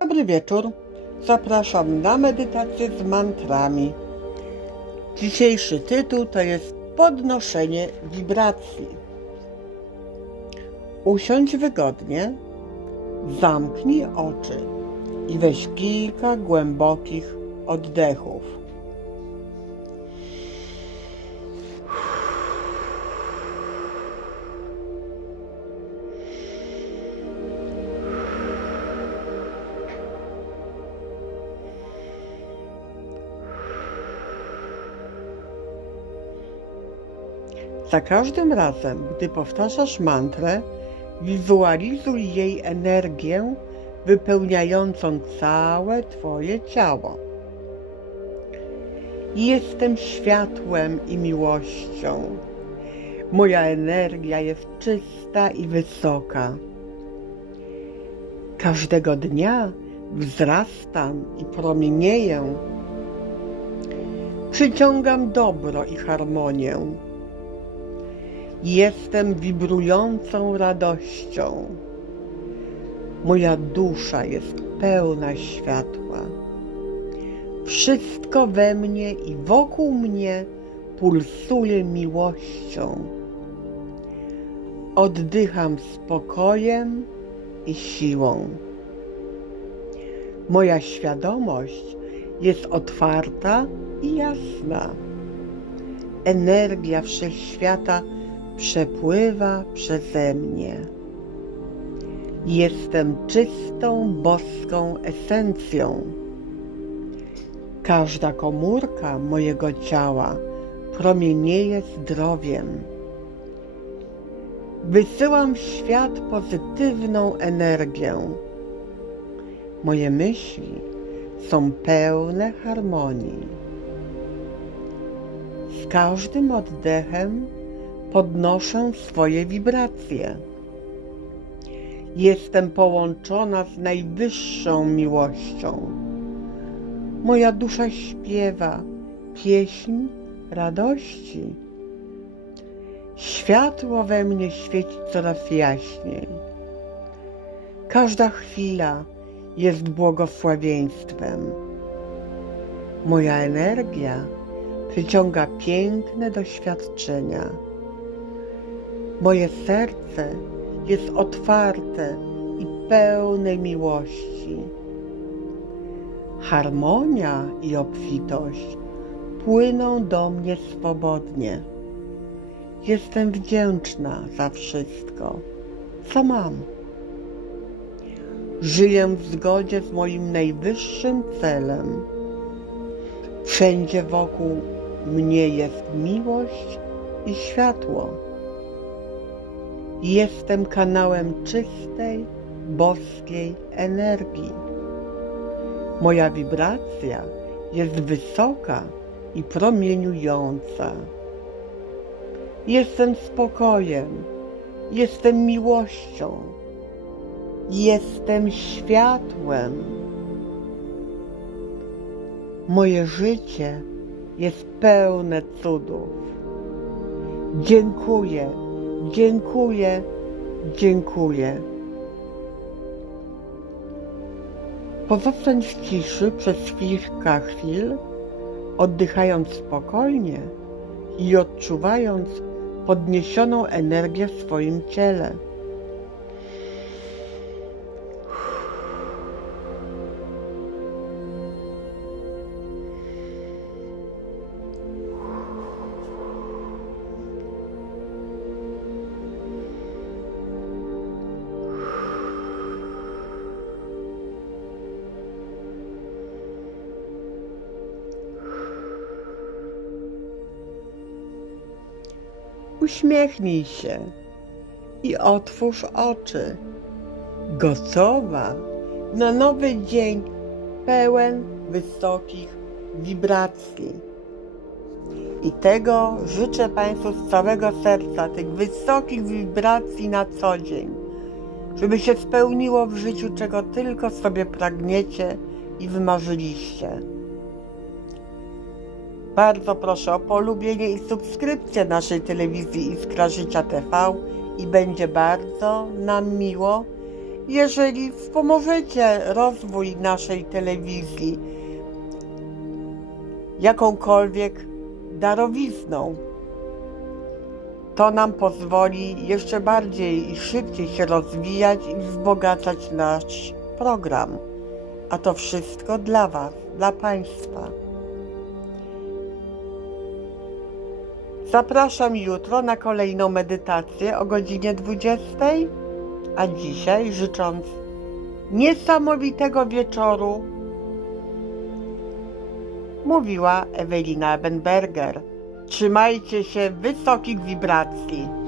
Dobry wieczór. Zapraszam na medytację z mantrami. Dzisiejszy tytuł to jest podnoszenie wibracji. Usiądź wygodnie, zamknij oczy i weź kilka głębokich oddechów. Za każdym razem, gdy powtarzasz mantrę, wizualizuj jej energię wypełniającą całe Twoje ciało. Jestem światłem i miłością. Moja energia jest czysta i wysoka. Każdego dnia wzrastam i promienieję. Przyciągam dobro i harmonię. Jestem wibrującą radością. Moja dusza jest pełna światła. Wszystko we mnie i wokół mnie pulsuje miłością. Oddycham spokojem i siłą. Moja świadomość jest otwarta i jasna. Energia wszechświata przepływa przeze mnie. Jestem czystą boską esencją. Każda komórka mojego ciała promienieje zdrowiem. Wysyłam w świat pozytywną energię. Moje myśli są pełne harmonii. Z każdym oddechem podnoszę swoje wibracje. Jestem połączona z najwyższą miłością. Moja dusza śpiewa pieśń radości. Światło we mnie świeci coraz jaśniej. Każda chwila jest błogosławieństwem. Moja energia przyciąga piękne doświadczenia. Moje serce jest otwarte i pełne miłości. Harmonia i obfitość płyną do mnie swobodnie. Jestem wdzięczna za wszystko, co mam. Żyję w zgodzie z moim najwyższym celem. Wszędzie wokół mnie jest miłość i światło. Jestem kanałem czystej, boskiej energii. Moja wibracja jest wysoka i promieniująca. Jestem spokojem, jestem miłością, jestem światłem. Moje życie jest pełne cudów. Dziękuję, dziękuję, dziękuję. Pozostań w ciszy przez kilka chwil, oddychając spokojnie i odczuwając podniesioną energię w swoim ciele. Uśmiechnij się i otwórz oczy. Gotowa na nowy dzień pełen wysokich wibracji. I tego życzę Państwu z całego serca, tych wysokich wibracji na co dzień, żeby się spełniło w życiu, czego tylko sobie pragniecie i wymarzyliście. Bardzo proszę o polubienie i subskrypcję naszej telewizji Iskra Życia TV i będzie bardzo nam miło, jeżeli wspomożecie rozwój naszej telewizji jakąkolwiek darowizną. To nam pozwoli jeszcze bardziej i szybciej się rozwijać i wzbogacać nasz program. A to wszystko dla Was, dla Państwa. Zapraszam jutro na kolejną medytację o godzinie 20. A dzisiaj życząc niesamowitego wieczoru, mówiła Ewelina Benberger. Trzymajcie się wysokich wibracji.